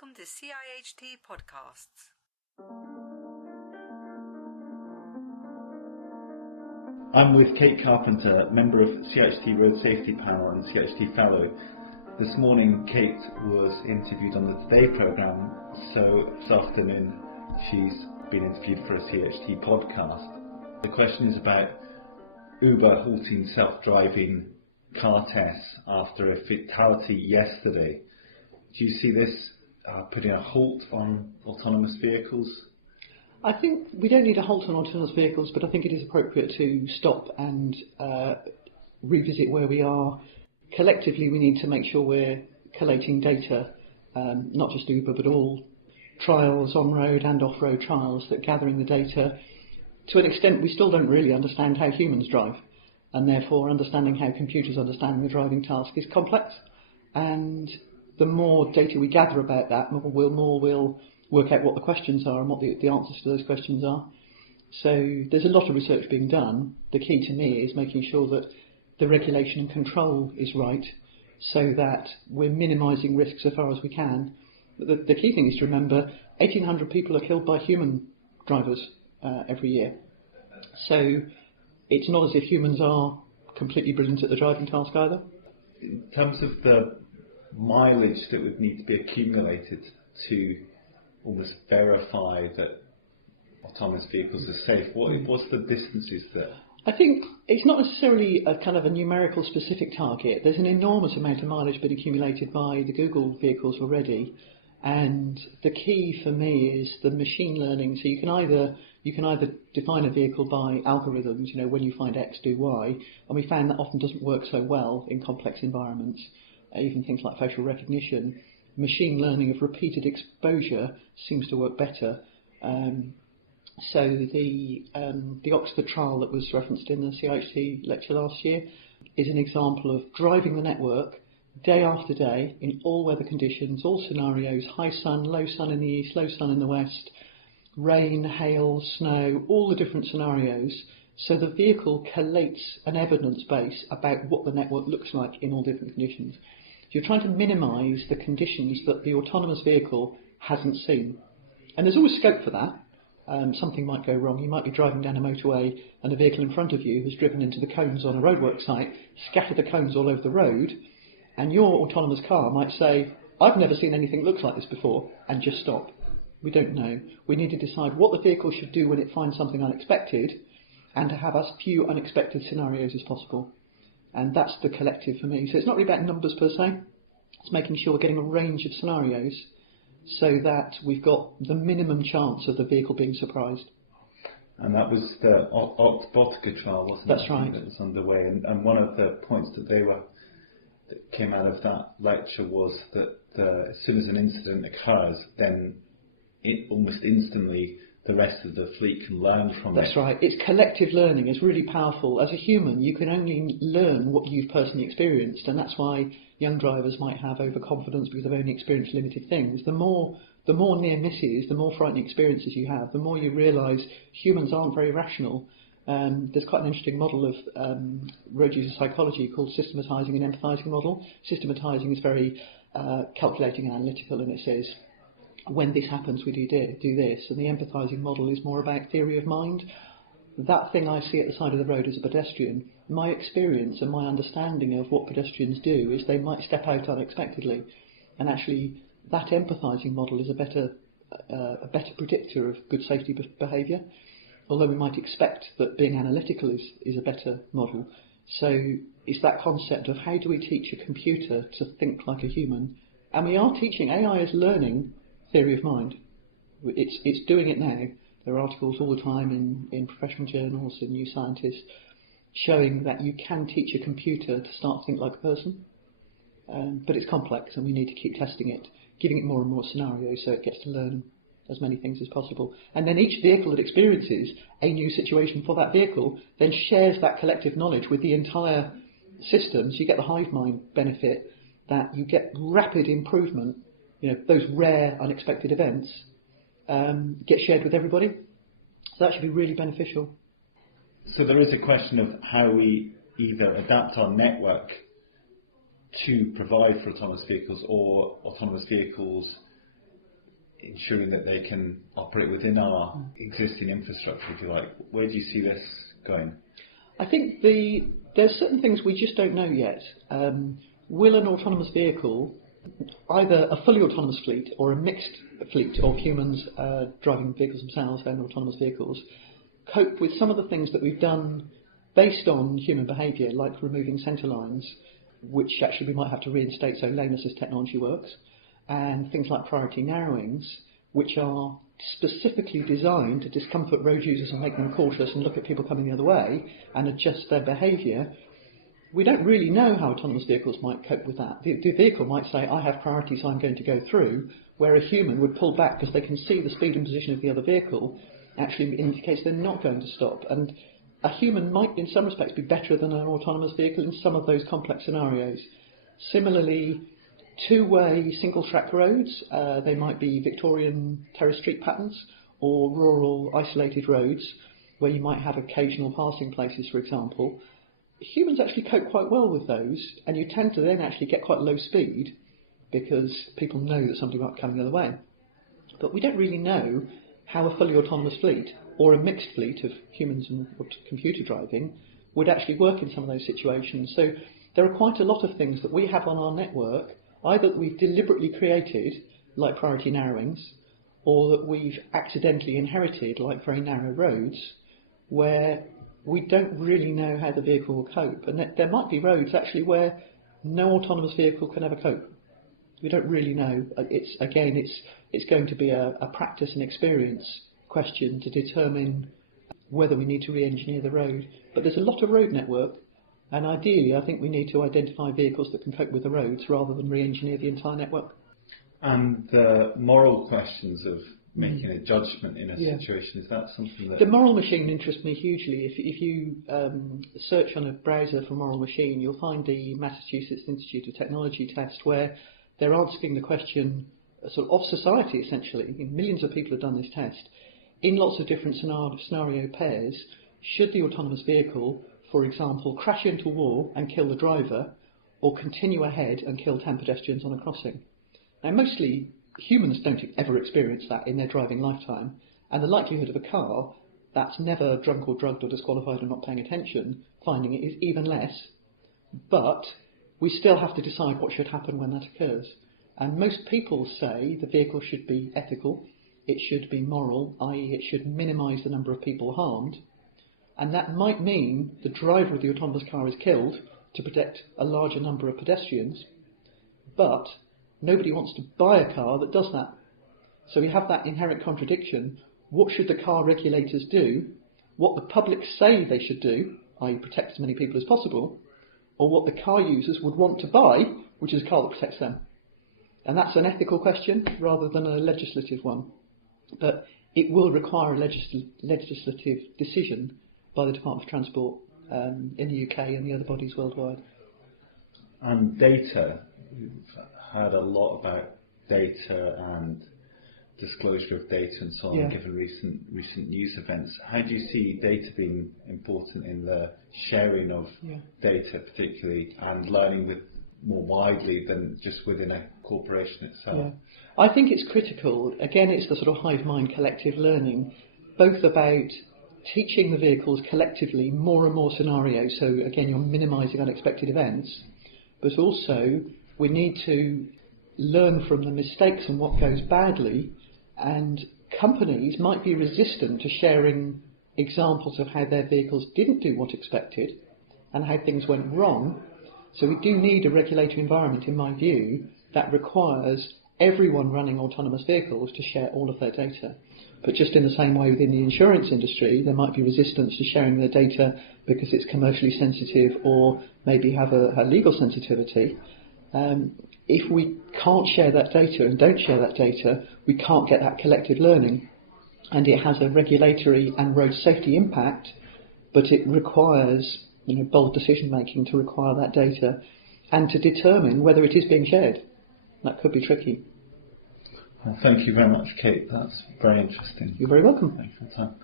Welcome to CIHT Podcasts. I'm with Kate Carpenter, member of CIHT Road Safety Panel and CIHT Fellow. This morning Kate was interviewed on the Today programme, so this afternoon she's been interviewed for a CIHT podcast. The question is about Uber halting self-driving car tests after a fatality yesterday. Do you see this putting a halt on autonomous vehicles? I think we don't need a halt on autonomous vehicles, but I think it is appropriate to stop and revisit where we are. Collectively, we need to make sure we're collating data, not just Uber, but all trials, on-road and off-road trials, that gathering the data. To an extent, we still don't really understand how humans drive, and therefore understanding how computers understand the driving task is complex. And the more data we gather about that, more we'll work out what the questions are and what the answers to those questions are. So there's a lot of research being done. The key to me is making sure that the regulation and control is right, so that we're minimising risks as far as we can. But the key thing is to remember 1,800 people are killed by human drivers every year. So it's not as if humans are completely brilliant at the driving task either. In terms of the mileage that would need to be accumulated to almost verify that autonomous vehicles are safe, what's the distances there? I think it's not necessarily a kind of a numerical specific target. There's an enormous amount of mileage been accumulated by the Google vehicles already, and the key for me is the machine learning. So you can either define a vehicle by algorithms, when you find X, do Y, and we found that often doesn't work so well in complex environments, even things like facial recognition. Machine learning of repeated exposure seems to work better. So the Oxford trial that was referenced in the CIHT lecture last year is an example of driving the network day after day in all weather conditions, all scenarios: high sun, low sun in the east, low sun in the west, rain, hail, snow, all the different scenarios. So the vehicle collates an evidence base about what the network looks like in all different conditions. You're trying to minimise the conditions that the autonomous vehicle hasn't seen. And there's always scope for that. Something might go wrong. You might be driving down a motorway and a vehicle in front of you has driven into the cones on a roadwork site, scattered the cones all over the road, and your autonomous car might say, "I've never seen anything that looks like this before," and just stop. We don't know. We need to decide what the vehicle should do when it finds something unexpected, and to have as few unexpected scenarios as possible. And that's the collective for me. So it's not really about numbers per se. It's making sure we're getting a range of scenarios so that we've got the minimum chance of the vehicle being surprised. And that was the Oxbotica trial, wasn't it? That's right. That was underway. And one of the points that came out of that lecture was that as soon as an incident occurs, then almost instantly the rest of the fleet can learn from it. That's right. It's collective learning. It's really powerful. As a human, you can only learn what you've personally experienced, and that's why young drivers might have overconfidence because they've only experienced limited things. The more near misses, the more frightening experiences you have, the more you realise humans aren't very rational. There's quite an interesting model of road user psychology called systematising and empathising model. Systematising is very calculating and analytical, and it says, when this happens, we do this. And the empathising model is more about theory of mind. That thing I see at the side of the road as a pedestrian, my experience and my understanding of what pedestrians do is they might step out unexpectedly. And actually, that empathising model is a better predictor of good safety behaviour. Although we might expect that being analytical is a better model. So it's that concept of how do we teach a computer to think like a human? And we are teaching, AI is learning theory of mind. It's doing it now. There are articles all the time in professional journals and New Scientist showing that you can teach a computer to start to think like a person. But it's complex, and we need to keep testing it, giving it more and more scenarios so it gets to learn as many things as possible. And then each vehicle that experiences a new situation for that vehicle then shares that collective knowledge with the entire system. So you get the hive mind benefit, that you get rapid improvement. Those rare unexpected events get shared with everybody. So that should be really beneficial. So there is a question of how we either adapt our network to provide for autonomous vehicles, or autonomous vehicles ensuring that they can operate within our existing infrastructure, if you like. Where do you see this going? I think there's certain things we just don't know yet. Will an autonomous vehicle, either a fully autonomous fleet or a mixed fleet of humans driving vehicles themselves and autonomous vehicles, cope with some of the things that we've done based on human behaviour, like removing centre lines, which actually we might have to reinstate so lane assist technology works, and things like priority narrowings, which are specifically designed to discomfort road users and make them cautious and look at people coming the other way and adjust their behaviour. We don't really know how autonomous vehicles might cope with that. The vehicle might say, I have priority, so I'm going to go through, where a human would pull back because they can see the speed and position of the other vehicle actually indicates they're not going to stop. And a human might, in some respects, be better than an autonomous vehicle in some of those complex scenarios. Similarly, two-way single-track roads, they might be Victorian terrace street patterns or rural isolated roads where you might have occasional passing places, for example. Humans actually cope quite well with those, and you tend to then actually get quite low speed because people know that somebody might come the other way. But we don't really know how a fully autonomous fleet or a mixed fleet of humans and computer driving would actually work in some of those situations. So there are quite a lot of things that we have on our network, either that we've deliberately created, like priority narrowings, or that we've accidentally inherited, like very narrow roads, where we don't really know how the vehicle will cope. And there might be roads actually where no autonomous vehicle can ever cope. We don't really know. It's going to be a practice and experience question to determine whether we need to re-engineer the road. But there's a lot of road network, and ideally I think we need to identify vehicles that can cope with the roads rather than re-engineer the entire network. And the moral questions of making a judgment in a situation, is that something that... The moral machine interests me hugely. If you search on a browser for moral machine, you'll find the Massachusetts Institute of Technology test where they're asking the question of society, essentially. Millions of people have done this test. In lots of different scenario pairs, should the autonomous vehicle, for example, crash into a wall and kill the driver, or continue ahead and kill 10 pedestrians on a crossing? Now, mostly humans don't ever experience that in their driving lifetime, and the likelihood of a car that's never drunk or drugged or disqualified or not paying attention finding it is even less. But we still have to decide what should happen when that occurs. And most people say the vehicle should be ethical, it should be moral, i.e. it should minimise the number of people harmed, and that might mean the driver of the autonomous car is killed to protect a larger number of pedestrians, but nobody wants to buy a car that does that. So we have that inherent contradiction. What should the car regulators do? What the public say they should do, i.e. protect as many people as possible, or what the car users would want to buy, which is a car that protects them. And that's an ethical question rather than a legislative one. But it will require a legislative decision by the Department of Transport in the UK and the other bodies worldwide. And data, we've heard a lot about data and disclosure of data and so on, given recent news events. How do you see data being important in the sharing of data particularly, and learning with more widely than just within a corporation itself? I think it's critical. Again, it's the sort of hive mind collective learning, both about teaching the vehicles collectively more and more scenarios, so again you're minimising unexpected events, but also we need to learn from the mistakes and what goes badly, and companies might be resistant to sharing examples of how their vehicles didn't do what expected and how things went wrong. So we do need a regulatory environment, in my view, that requires everyone running autonomous vehicles to share all of their data. But just in the same way within the insurance industry, there might be resistance to sharing their data because it's commercially sensitive or maybe have a legal sensitivity. If we can't share that data and don't share that data, we can't get that collective learning. And it has a regulatory and road safety impact, but it requires bold decision making to require that data and to determine whether it is being shared. That could be tricky. Well, thank you very much, Kate. That's very interesting. You're very welcome. Thanks for the time.